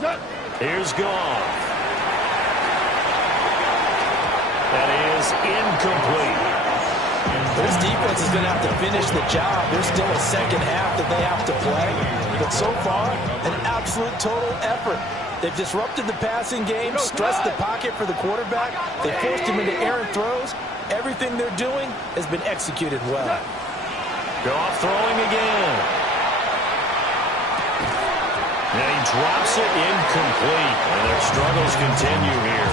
Here's Goff. That is incomplete. This defense is going to have to finish the job. There's still a second half that they have to play. But so far, an absolute total effort. They've disrupted the passing game, stressed the pocket for the quarterback. They forced him into errant throws. Everything they're doing has been executed well. Goff throwing again. And he drops it incomplete. And their struggles continue here.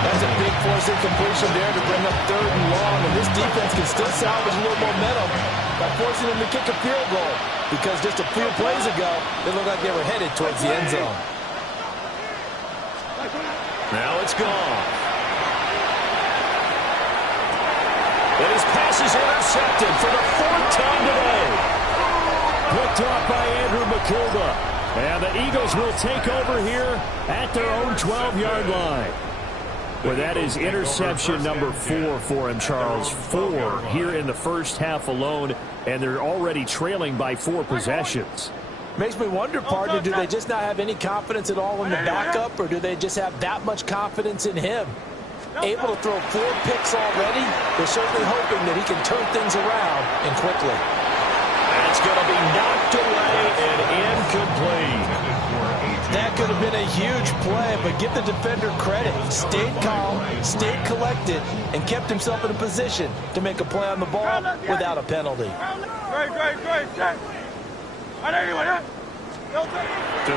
That's a big force incompletion there to bring up 3rd and long. And this defense can still salvage a little momentum by forcing them to kick a field goal. Because just a few plays ago, they looked like they were headed towards the end zone. Now it's gone. And his pass is intercepted for the 4th time today. Picked off by Andrew McCulba. And the Eagles will take over here at their own 12-yard line. Well, that is interception number 4 for him, Charles. 4 here in the first half alone, and they're already trailing by 4 possessions. Makes me wonder, partner, do they just not have any confidence at all in the backup, or do they just have that much confidence in him? Able to throw 4 picks already, they're certainly hoping that he can turn things around and quickly. That's going to be knocked away and incomplete. That could have been a huge play, but give the defender credit. Stayed calm, stayed collected, and kept himself in a position to make a play on the ball without a penalty. To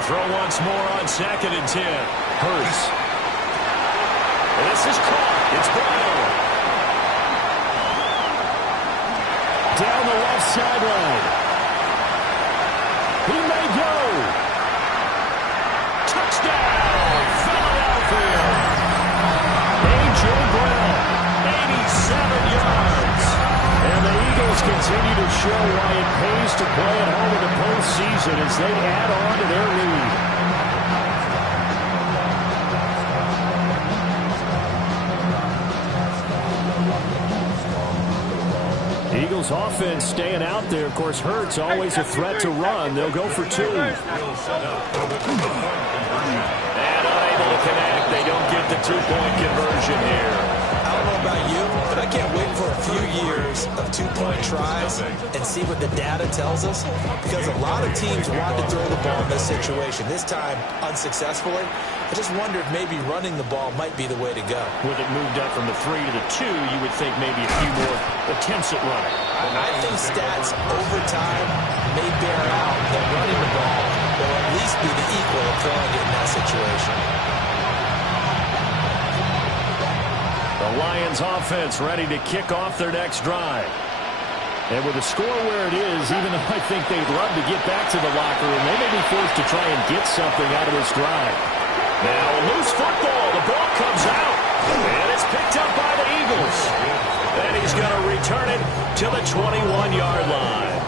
throw once more on 2nd and 10. Hurts. This is caught. It's Brown. Down the left sideline. He may go. Touchdown, Philadelphia. A.J. Brown, 87 yards. And the Eagles continue to show why it pays to play at home in the postseason as they add on to their lead. Eagles offense staying out there. Of course, Hurts always a threat to run. They'll go for 2. And unable to connect. They don't get the 2-point conversion here. I don't know about you, but I can't wait for a few years of 2-point tries and see what the data tells us. Because a lot of teams want to throw the ball in this situation. This time, unsuccessfully. I just wonder if maybe running the ball might be the way to go. With it moved up from the 3 to the 2, you would think maybe a few more attempts at running. I think stats over time may bear out that running the ball will at least be the equal of throwing it in that situation. The Lions offense ready to kick off their next drive. And with the score where it is, even though I think they'd love to get back to the locker room, they may be forced to try and get something out of this drive. Now a loose football. The ball comes out. And it's picked up by the Eagles. And he's going to return it to the 21-yard line.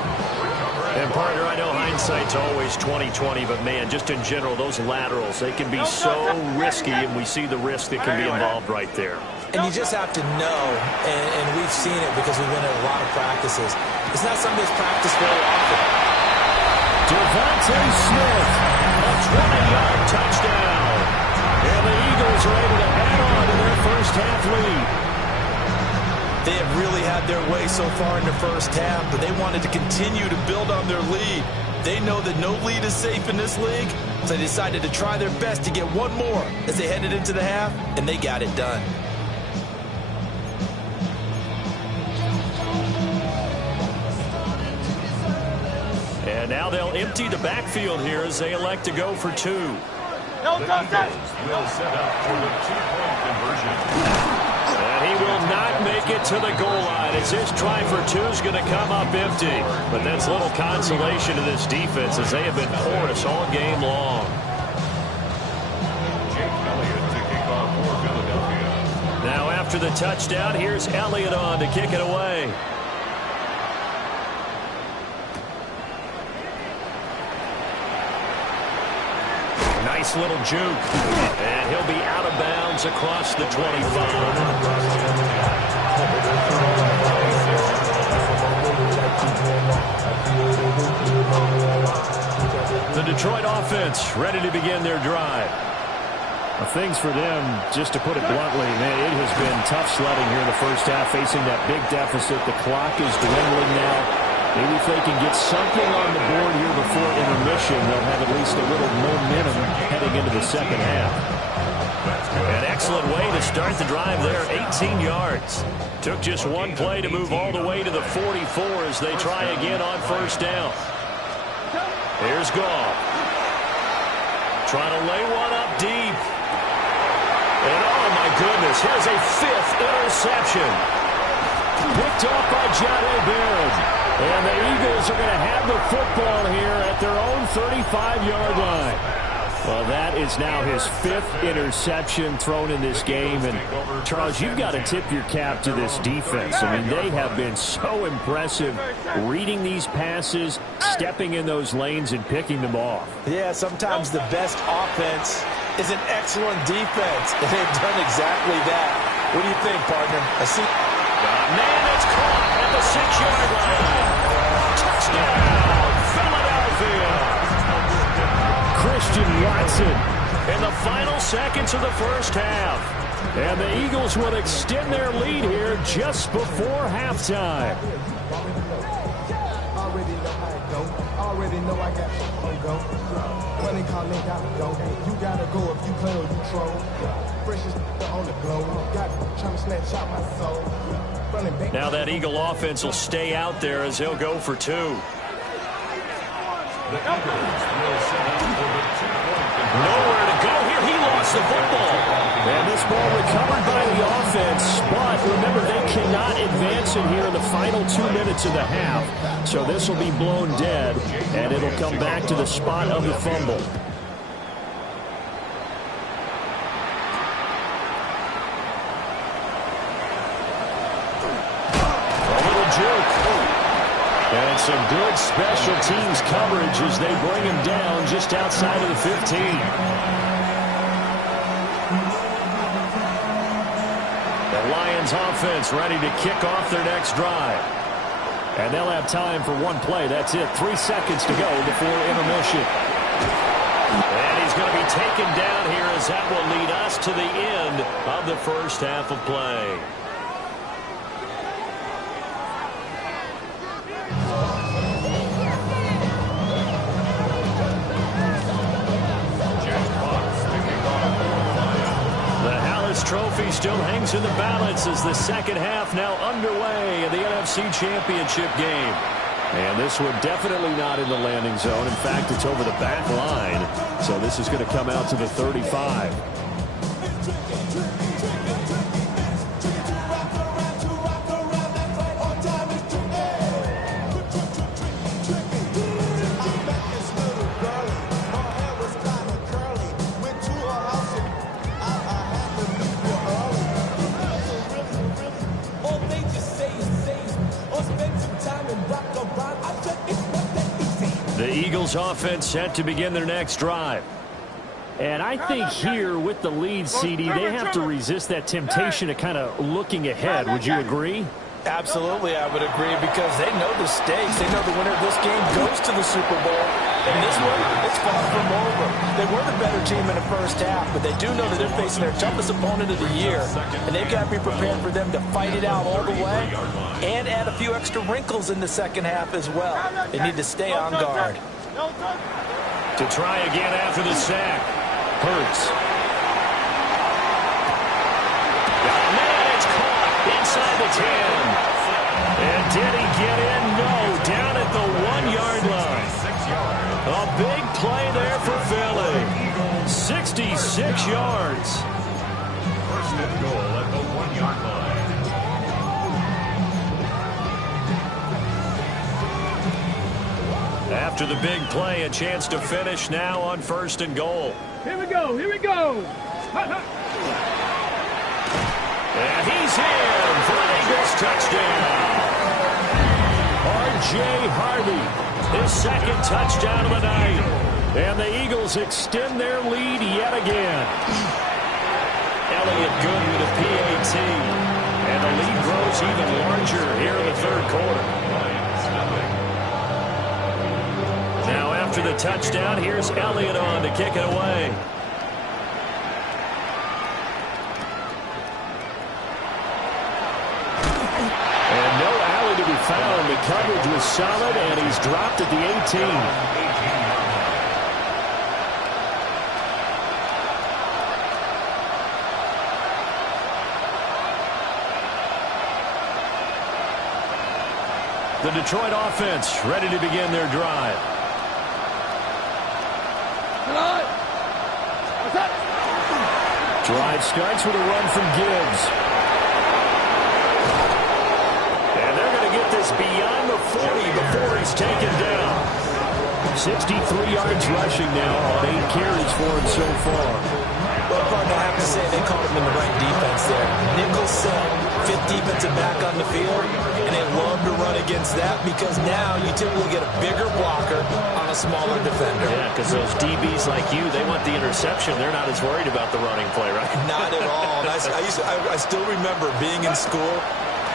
And, partner, I know hindsight's always 20/20, but, man, just in general, those laterals, they can be so risky, and we see the risk that can be involved right there. And you just have to know, and we've seen it because we've been at a lot of practices. It's not something that's practiced very often. Devontae Smith, a 20-yard touchdown. And the Eagles are able to add on to their first half lead. They have really had their way so far in the first half, but they wanted to continue to build on their lead. They know that no lead is safe in this league, so they decided to try their best to get one more as they headed into the half, and they got it done. And now they'll empty the backfield here as they elect to go for 2. The Eagles will set up for the 2-point conversion. And he will not make it to the goal line as this try for 2 is going to come up empty. But that's little consolation to this defense as they have been porous all game long. Now after the touchdown, here's Elliott on to kick it away. Nice little juke. And he'll be out of bounds across the 25. The Detroit offense ready to begin their drive. Well, things for them, just to put it bluntly, man, it has been tough sledding here in the first half, facing that big deficit. The clock is dwindling now. Maybe if they can get something on the board here before intermission, they'll have at least a little momentum heading into the second half. An excellent way to start the drive there, 18 yards. Took just one play to move all the way to the 44 as they try again on first down. Here's Goff. Trying to lay one up deep. And oh my goodness, here's a 5th interception. Picked off by Jahdae Barron. And the Eagles are going to have the football here at their own 35-yard line. Well, that is now his 5th interception thrown in this game. And, Charles, you've got to tip your cap to this defense. I mean, they have been so impressive reading these passes, stepping in those lanes, and picking them off. Yeah, sometimes the best offense is an excellent defense. And they've done exactly that. What do you think, partner? I see. Man, it's caught at the 6-yard line. Touchdown, Philadelphia. Christian Watson in the final seconds of the first half. And the Eagles will extend their lead here just before halftime. Already know I got to go. Money calling, gotta go. You gotta go if you play or you troll. Freshest on the globe. Got trying to snatch out my soul. Now that Eagle offense will stay out there as he'll go for 2. Nowhere to go here. He lost the football. And this ball recovered by the offense. But remember, they cannot advance it here in the final 2 minutes of the half. So this will be blown dead, and it'll come back to the spot of the fumble. And some good special teams coverage as they bring him down just outside of the 15. The Lions offense ready to kick off their next drive. And they'll have time for one play. That's it. 3 seconds to go before intermission. And he's going to be taken down here as that will lead us to the end of the first half of play. Trophy still hangs in the balance as the second half now underway in the NFC Championship game. And this one definitely not in the landing zone. In fact, it's over the back line. So this is going to come out to the 35. The Eagles offense set to begin their next drive. And I think here with the lead, CD, they have to resist that temptation of kind of looking ahead. Would you agree? Absolutely, I would agree, because they know the stakes. They know the winner of this game goes to the Super Bowl. And this one, it's far from over. They were the better team in the first half, but they do know that they're facing their toughest opponent of the year. And they've got to be prepared for them to fight it out all the way and add a few extra wrinkles in the second half as well. They need to stay on guard. To try again after the sack. Hurts. Man, it's caught inside the 10. And did he get in? No, down at the 1-yard line. A big play there for Philly. 66 yards. First and goal at the 1-yard line. After the big play, a chance to finish now on first and goal. Here we go, here we go. And he's in for an Eagles touchdown. R.J. Harvey, his second touchdown of the night. And the Eagles extend their lead yet again. Elliott good with a PAT. And the lead grows even larger here in the third quarter. Now after the touchdown, here's Elliott on to kick it away. And no alley to be found. The coverage was solid, and he's dropped at the 18. The Detroit offense ready to begin their drive. Drive starts with a run from Gibbs. And they're going to get this beyond the 40 before he's taken down. 63 yards rushing now on 8 carries for him so far. Well, partner, I have to say they caught him in the right defense there. Nickel set, fifth defensive back on the field, and they love to run against that because now you typically get a bigger blocker on a smaller defender. Yeah, because those DBs like you, they want the interception. They're not as worried about the running play, right? Not at all. And I still remember being in school,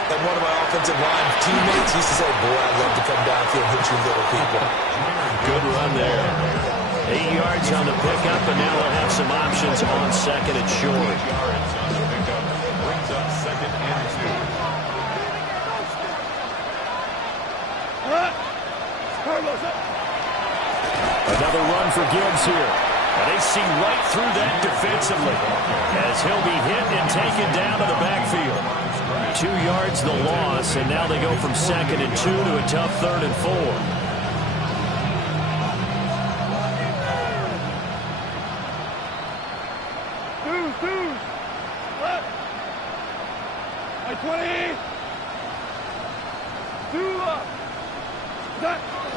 and one of my offensive line teammates used to say, boy, I'd love to come downfield and hit you little people. Good run there. 8 yards on the pickup, and now they'll have some options on second and short. Brings up 2nd and 2. Another run for Gibbs here. And they see right through that defensively as he'll be hit and taken down to the backfield. 2 yards the loss, and now they go from 2nd and 2 to a tough 3rd and 4.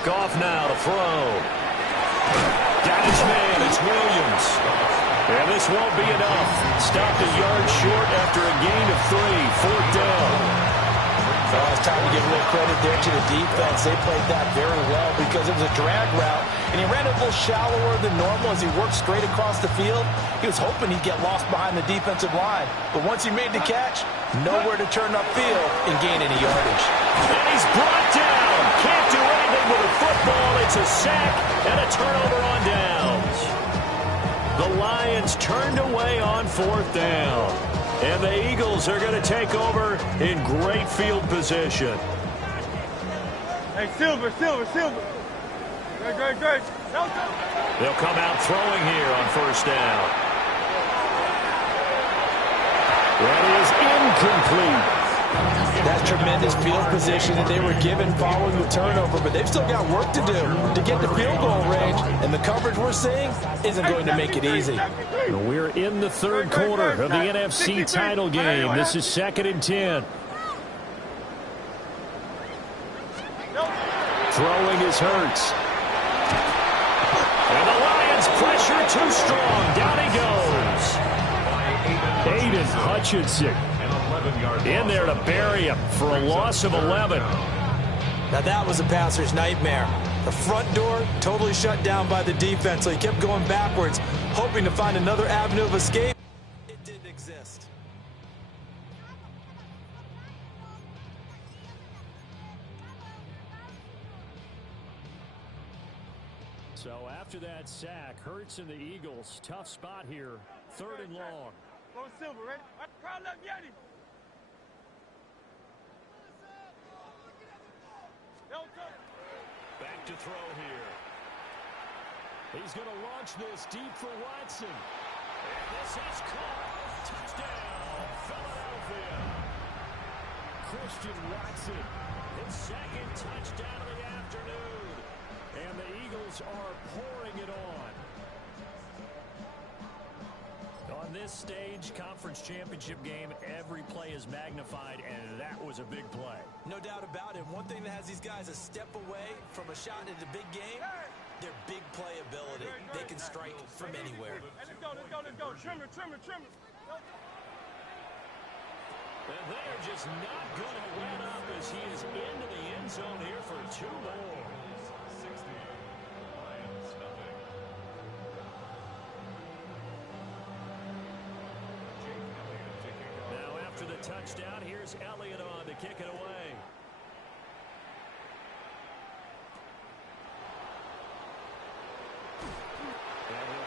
Goff now to throw. Got his man. It's Williams. And this won't be enough. Stopped a yard short after a gain of 3. 4th down. It's time to give a little credit there to the defense. They played that very well because it was a drag route, and he ran it a little shallower than normal as he worked straight across the field. He was hoping he'd get lost behind the defensive line, but once he made the catch, nowhere to turn upfield and gain any yardage. And he's brought down. Can't do anything with a football. It's a sack and a turnover on downs. The Lions turned away on 4th down. And the Eagles are going to take over in great field position. Hey, Silver. Great. They'll come out throwing here on 1st down. That is incomplete. That's tremendous field position that they were given following the turnover, but they've still got work to do to get to field goal range, and the coverage we're seeing isn't going to make it easy. We're in the 3rd quarter of the NFC title game. This is 2nd and 10. Throwing is Hurts. And the Lions pressure too strong. Down he goes. Aiden Hutchinson in there to bury him for a loss of 11. Now that was a passer's nightmare. The front door totally shut down by the defense, so he kept going backwards, hoping to find another avenue of escape. It didn't exist. So after that sack, Hurts and the Eagles, tough spot here, 3rd and long. Go Silver, ready? Crowd left Yeti. Back to throw here. He's going to launch this deep for Watson. And this is caught. Touchdown, Philadelphia. Christian Watson, his 2nd touchdown of the afternoon. And the Eagles are pouring it on. On this stage, conference championship game, every play is magnified, and that was a big play. No doubt about it. One thing that has these guys a step away from a shot in the big game, their big play ability. They can strike from anywhere. Let's go. Trim it. And they are just not going to let up as he is into the end zone here for 2 more. Now after the touchdown, here's Elliott on to kick it away.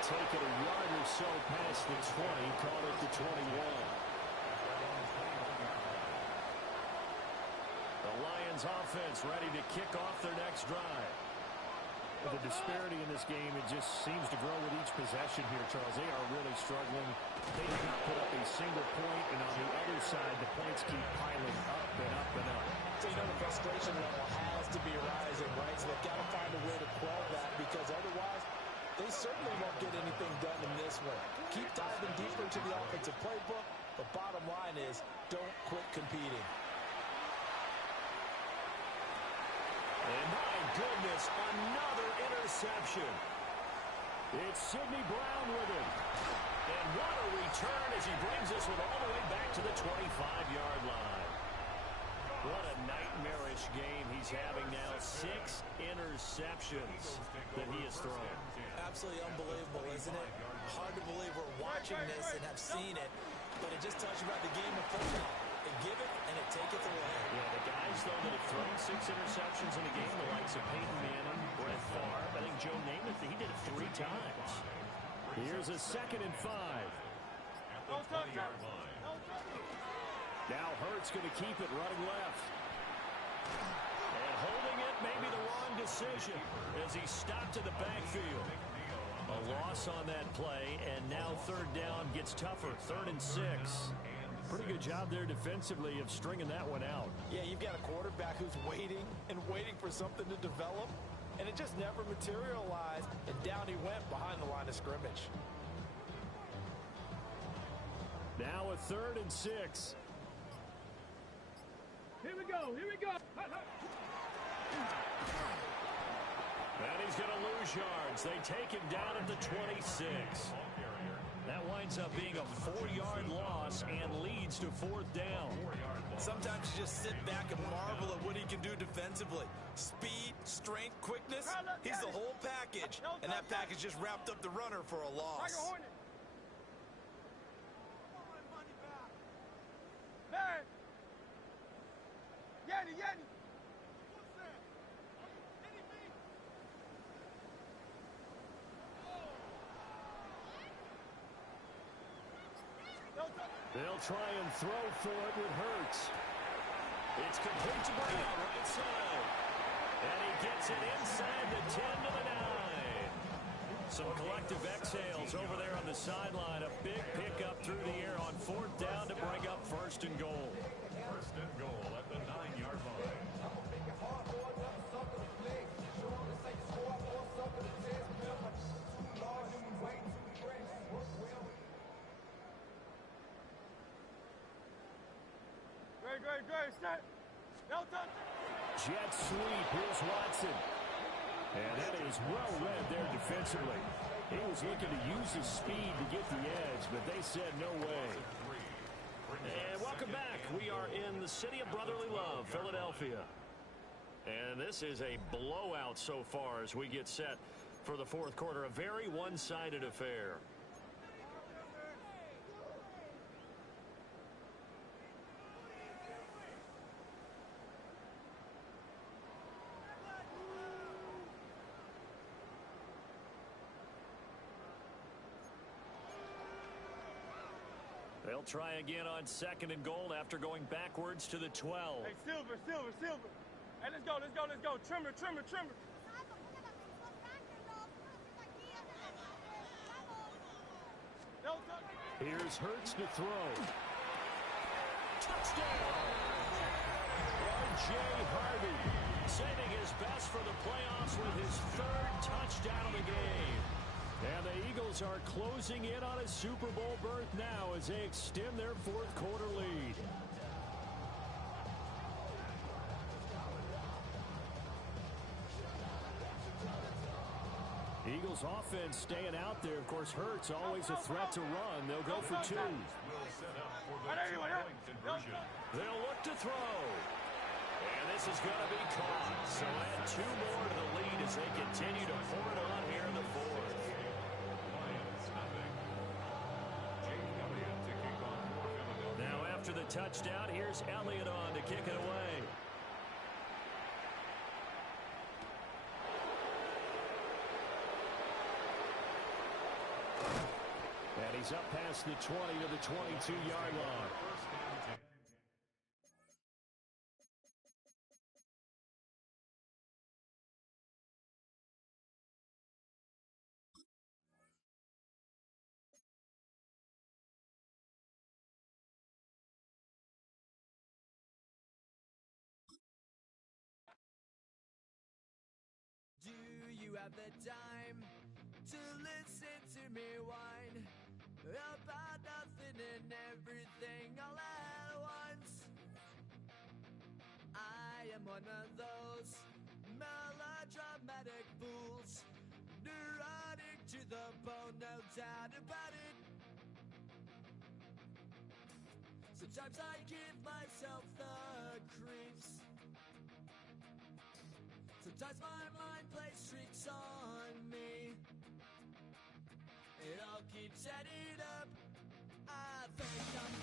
take it a yard or so past the 20, call it the 21. The Lions offense ready to kick off their next drive. The disparity in this game, it just seems to grow with each possession here, Charles. They are really struggling. They did not put up a single point, and on the other side, the points keep piling up and up and up. So you know the frustration level has to be rising, right? So they've got to find a way to quell that, because otherwise they certainly won't get anything done in this one. Keep diving deeper into the offensive playbook, but bottom line is don't quit competing. And my goodness, another interception. It's Sidney Brown with him. And what a return as he brings this one all the way back to the 25-yard line. What a nightmarish game he's having now. 6 interceptions that he has thrown. Absolutely unbelievable, isn't it? Hard to believe we're watching this and have seen it, but it just tells you about the game of football. They give it and it taketh away. Yeah, the guys, though, that have thrown 6 interceptions in a game, the likes of Peyton Manning, Brett Favre, I think Joe Namath, he did it 3 times. Here's a 2nd and 5. Don't touch that. Now Hurts going to keep it running left. And holding it may be the wrong decision as he stopped in the backfield. A loss on that play, and now 3rd down gets tougher. 3rd and 6. Pretty good job there defensively of stringing that one out. Yeah, you've got a quarterback who's waiting and waiting for something to develop, and it just never materialized, and down he went behind the line of scrimmage. Now a 3rd and 6. Here we go. Here we go. And he's going to lose yards. They take him down at the 26. That winds up being a 4-yard loss and leads to 4th down. Sometimes you just sit back and marvel at what he can do defensively. Speed, strength, quickness, he's the whole package. And that package just wrapped up the runner for a loss. Man! Yanni! They'll try and throw for it with Hurts. It's complete to Brown, right side. And he gets it inside the 10 to the 9. Some collective exhales over there on the sideline. A big pickup through the air on 4th down to bring up 1st and goal. 1st and goal at the 9-yard line. Great, set. No touch. Jet sweep, here's Watson. And that is well read there defensively. He was looking to use his speed to get the edge, but they said no way. And welcome back. We are in the city of brotherly love, Philadelphia. And this is a blowout so far as we get set for the 4th quarter. A very one-sided affair. They'll try again on 2nd and goal after going backwards to the 12. Hey, Silver. Hey, let's go. Trimmer. No touch. Here's Hurts to throw. Touchdown! R.J. Harvey saving his best for the playoffs with his 3rd touchdown of the game. And the Eagles are closing in on a Super Bowl berth now as they extend their 4th quarter lead. Eagles offense staying out there. Of course, Hurts always a threat to run. They'll go for 2. Will set up for the 2-point conversion. They'll look to throw. And this is going to be caught. So add 2 more to the lead as they continue to pour it on here in the 4th. Now after the touchdown, here's Elliott on to kick it away. He's up past the 20 to the 22-yard line. First down, 10. Do you have the time to listen to me whine about nothing and everything all at once? I am one of those melodramatic fools, neurotic to the bone, no doubt about it. Sometimes I give myself the creeps. Sometimes my mind plays tricks on me. It all keeps adding up. I think I'm